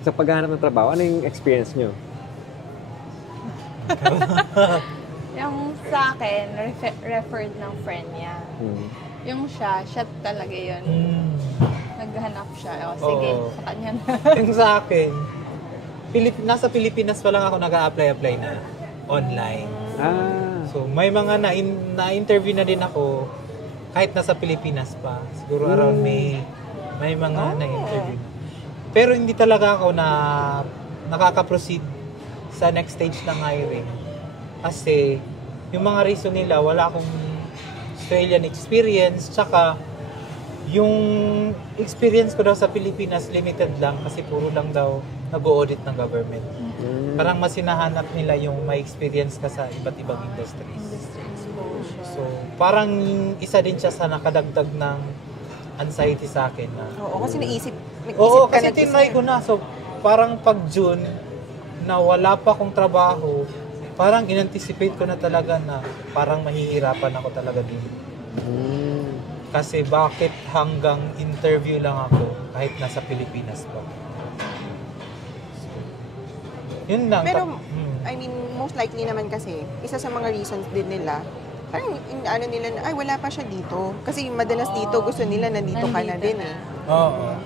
sa paghahanap ng trabaho, ano yung experience nyo? Yung sa akin, referred ng friend niya. Yung siya talaga yun. Naghanap siya. O, sige, sa kanya na. Yung sa akin, nasa Pilipinas pa lang ako nag-a-apply na online. So, may mga na-interview na din ako kahit nasa Pilipinas pa. Siguro around may mga na-interview na. Pero hindi talaga ako nakaka-proceed sa next stage ng hiring. Kasi yung mga reason nila, wala akong Australian experience, tsaka yung experience ko daw sa Pilipinas limited lang kasi puro lang daw nag-audit ng government. Parang mas hinahanap nila yung may experience ka sa iba't ibang industries. So, parang isa din siya sa nakadagdag ng anxiety sa akin. Oo, kasi nag-isip kasi tinry ko na. So, parang pag June, na wala pa akong trabaho, parang in-anticipate ko na talaga na parang mahihirapan ako talaga din. Kasi bakit hanggang interview lang ako kahit nasa Pilipinas pa. So, yun lang. Pero, I mean, most likely naman kasi, isa sa mga reasons din nila, parang ano nila na, ay wala pa siya dito. Kasi madalas dito gusto nila nandito ka na din eh. Oo.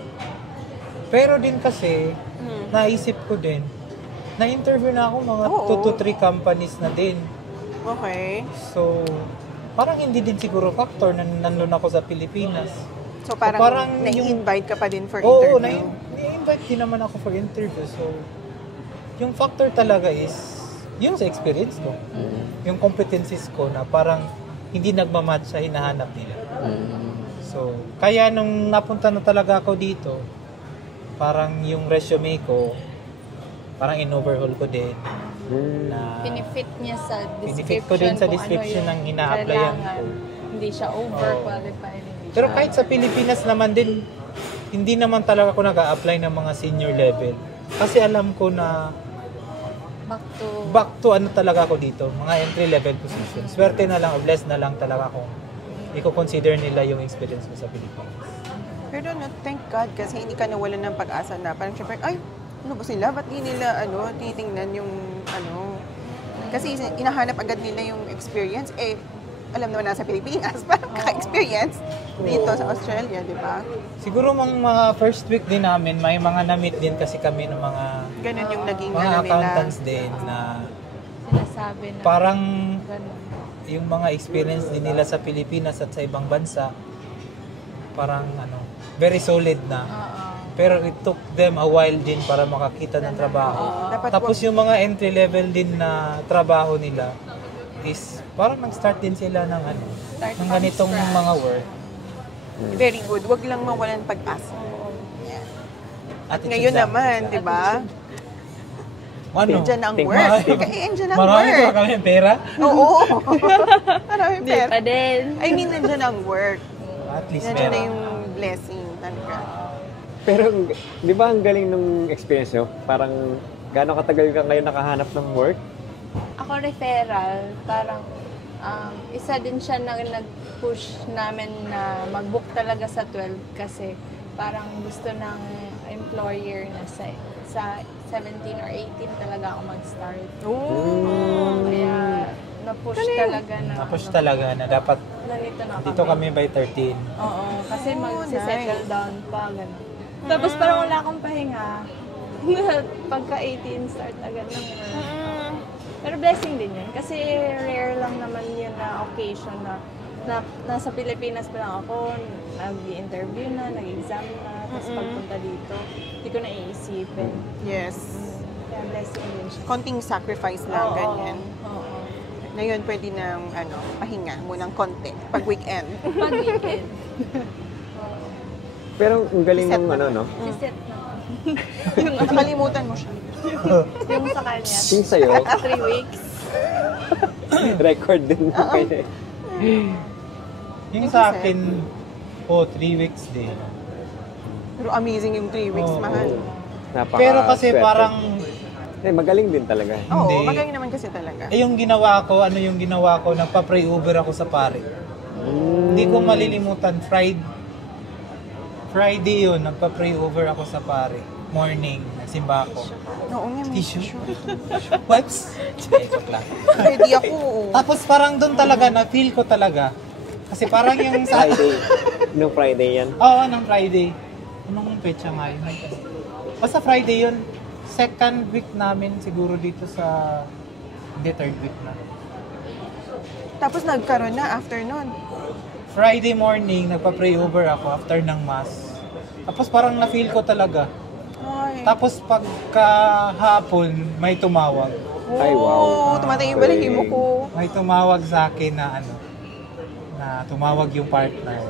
Pero din kasi, naisip ko din, na-interview na ako mga 2 to 3 companies na din. Okay. So, parang hindi din siguro factor na nandun ako sa Pilipinas. So, parang na-invite ka pa din for interview? Oo, na-invite din naman ako for interview. So, yung factor talaga is, yung sa experience ko. Yung competencies ko na parang hindi nagmamatch sa hinahanap nila. So, kaya nung napunta na talaga ako dito, parang yung resume ko, parang in-overhaul ko din. Na pinifit niya sa description. Pinifit ko din sa description ng ina-applyan ko. Hindi siya overqualified. Pero kahit sa Pilipinas naman din, hindi naman talaga ako nag-a-apply ng mga senior level. Kasi alam ko na back to ano talaga ako dito, mga entry level positions. Swerte na lang o blessed na lang talaga kung i-consider nila yung experience ko sa Pilipinas. Pero no, thank God kasi hindi ka nawalan ng pag-asa na parang syempre, ay, ano ba sila? Ba't di nila titingnan yung kasi inahanap agad nila yung experience. Eh, alam naman nasa Pilipinas, parang ka-experience dito sa Australia, di ba? Siguro mga first week din namin, may mga na-meet din kasi kami ng mga ganun yung naging mga accountants din na sinasabi na parang yung mga experience din nila sa Pilipinas at sa ibang bansa parang very solid na. Pero it took them a while din para makakita ng trabaho. Tapos yung mga entry level din na trabaho nila is parang nag-start din sila ng ng ganitong mga work. Very good. Wag lang mawalan pag-asa. At ngayon naman, di ba? Diyan ang work. Diyan ang marami work. pa kami pera? Oo. Marami hindi pera. pa din. I mean, nandiyan ang work. At least nandiyan na meron. yung blessing talaga. Pero, di ba ang galing nung experience nyo? Parang, gaano katagal ka ngayon nakahanap ng work? Ako referral, parang isa din siya na nag-push namin na mag-book talaga sa 12 kasi parang gusto ng employer na sa 17 or 18 talaga ako mag-start. Kaya na-push talaga na Tapos talaga na dapat ganito na dito kami by 13. Oo, kasi mag-settle down pa, gano'n. Tapos parang wala akong pahinga. Pagka 18, start agad ng work. Pero blessing din yun. Kasi rare lang naman yun na occasion na nasa Pilipinas pa lang ako, nag-interview na, nag-exam na, tapos pagpunta dito, hindi ko naiisipin. Yes. Kaya blessing din siya. Konting sacrifice lang, ganyan. Oo. Ngayon, pwede nang pahinga munang konti pag weekend. Pag weekend. Pero ang galing ng no? Siset na. Nakalimutan mo siya. Yung sa kanya. Yung sa'yo, 3 weeks. record din mo kayo. Yung sa akin, 3 weeks din. Pero amazing yung 3 weeks, mahal. Pero kasi Napaka-swerte. parang magaling din talaga. Oo, Hindi. magaling naman kasi talaga. yung ginawa ko, nagpa-pray over ako sa pare. Hindi ko malilimutan, Friday yun, nagpa-pray over ako sa pare. Morning, nagsisimba ako. Oo nga, may Tissue? Wipes? Eh, joke lang. Ready ako. Tapos parang doon talaga, na-feel ko talaga. Kasi parang yung sa... Friday. Nung Friday yan. Oo, nung Friday. Anong petsa nga yun? Basta Friday yun. Second week namin siguro dito sa... Hindi, third week na. Tapos nagkaroon na after nun. Friday morning, nagpa-pray over ako after ng mass. Tapos parang na-feel ko talaga. Ay. Tapos pagkahapon, may tumawag. Ay, wow. Tumatay yung balahibo ko. May tumawag sa akin na ano, na tumawag yung partner.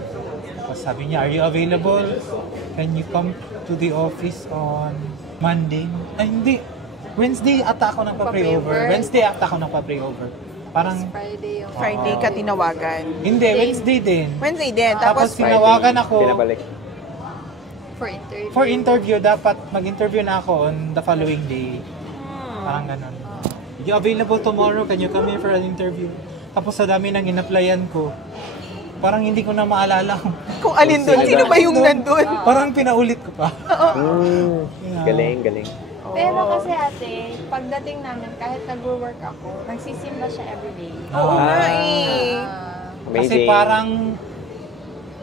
Tapos sabi niya, are you available? Can you come to the office on Monday? Ay, hindi. Wednesday ata ako nagpa-pray over. Wednesday ata ako nagpa-pray over. Parang, Friday yung... Friday ka tinawagan. hindi, Wednesday din. Wednesday din. Tapos Tapos, tinawagan ako. Pinabalik. For interview. For interview, dapat mag-interview na ako on the following day. Parang ganun. Are you available tomorrow? Can you come in for an interview? Tapos sa dami nang in-applyan ko, parang hindi ko na maalala kung alin doon, sino ba yung nandun? Parang pinaulit ko pa. Galing, galing. Pero kasi ate, pagdating namin, kahit nag-work ako, nagsisimba siya everyday. Oo nga Ah. eh. Kasi Amazing. parang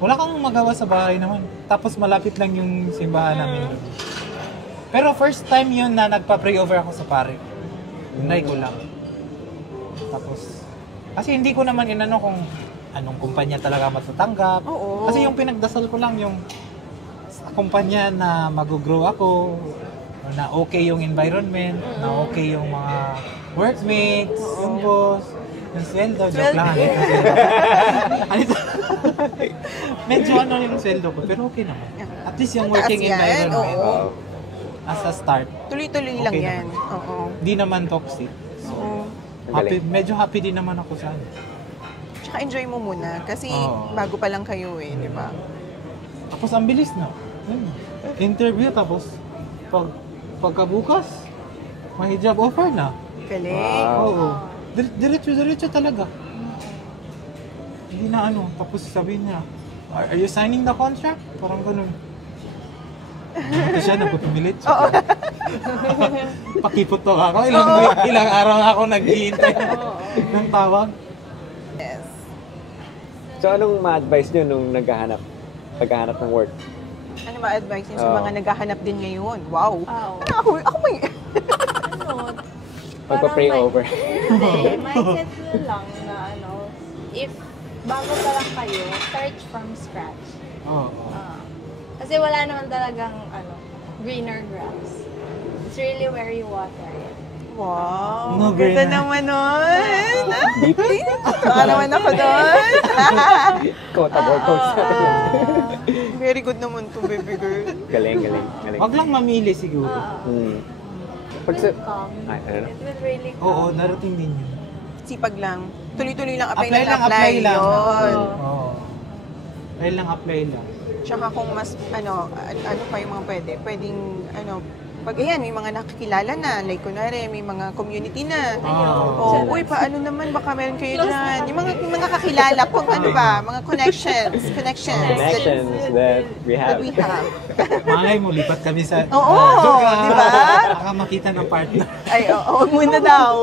wala kang magawa sa bahay naman. Tapos malapit lang yung simbahan namin. Pero first time yun na nagpa-pray over ako sa pare. Hinay ko lang. Tapos, kasi hindi ko naman inano kung anong kumpanya talaga matatanggap. Oo. Kasi yung pinagdasal ko lang yung sa kumpanya na mag-grow ako, na okay yung environment, na okay yung mga workmates, yung boss, yung sweldo. Joke lang, anito. Medyo ano yung sweldo ko, pero okay naman. At least yung Mataas working yan, environment, oo. as a start, Tuloy-tuloy lang Okay yan. Oo. di naman toxic. Oo. Happy, medyo happy din naman ako sa ano. Tsaka enjoy mo muna. Kasi Oo. bago pa lang kayo eh, di ba? Tapos ang bilis na. Interview tapos pagkabukas, may job offer na. Galing. Wow. Oo. Diretso talaga. Hindi na ano. Tapos sabi niya, are you signing the contract? Parang ganun. Ito siya, napupumilit siya. Pakiputok ako. Ilang araw ako naghihintay ng tawag. Yes. So, anong ma-advise nyo nung paghahanap ng work? Ano ma-advise niyo sa Oo. mga naghahanap din ngayon? Wow. Wow. Ako may... Ano, Magpa-pray parang over. Hindi, mindset mo lang na ano, if bago pa lang kayo, start from scratch. Oo. Kasi wala naman talagang ano, greener grass. It's really where you water it. Wow. No Ganda brainer. naman nun. Deep. Baka naman ako doon. Quotable quotes natin. Very good naman to, baby girl. Galing, galing, galing. Wag lang mamili siguro. Hmm. It Pag sa... will come. Ay, ano? It will really come. Oo, darating din yun. Sipag lang. Tuloy-tuloy lang. Apply, Apply ng lang, apply. apply lang. Yun. Oo. Apply lang. Tsaka kung mas, ano pa yung mga pwede. Pwedeng, pag ayan, may mga nakikilala na. Like, kunwari, may mga community na. Ah. Uy, paano naman? Baka meron kayo dyan. Yung mga kakilala, kung ano ba, mga connections Connections that we that have. we have. Malay mo, lipat kami sa... Oo, Joke lang. di ba? Baka makita ng partner. Ay, oo, huwag muna daw.